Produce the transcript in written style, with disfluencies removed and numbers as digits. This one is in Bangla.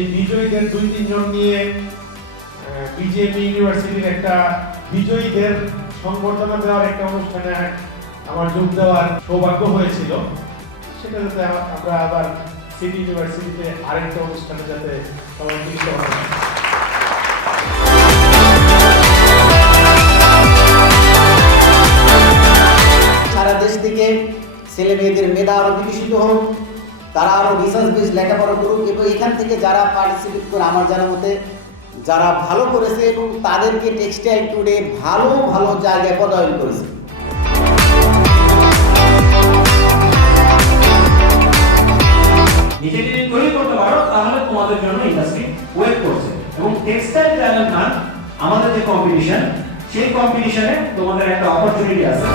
এই বিজয়ীদের 2-3 জন নিয়ে বিজেপি ইউনিভার্সিটির একটা বিজয়ীদের সংবর্ধনা দেওয়ার একটা অনুষ্ঠানে আমার যোগ দেওয়ার সৌভাগ্য হয়েছিল। সেটা যাতে আমরা আবার সিটি ইউনিভার্সিটিতে আরেকটা অনুষ্ঠানে যাতে সবাই মিলিত হয়। সারা দেশ থেকে ছেলে মেয়েদের মেধা আরো বিকশিত হোক, তারা আরো রিসার্চ বেস লেখাপড়া করুক এবং এখান থেকে যারা পার্টিসিপেট করে আমার জানার মতে যারা ভালো করেছে এবং তাদেরকে টেক্সটাইল টুডে ভালো ভালো জায়গায় পদায়ন করেছে। নিজে যদি তৈরি করতে পারো তাহলে তোমাদের জন্য ইন্ডাস্ট্রি ওয়েট করছে। এবং টেক্সটাইল ট্যালেন্ট হান্ট আমাদের যে কম্পিটিশন, সেই কম্পিটিশনে তোমাদের একটা অপরচুনিটি আছে।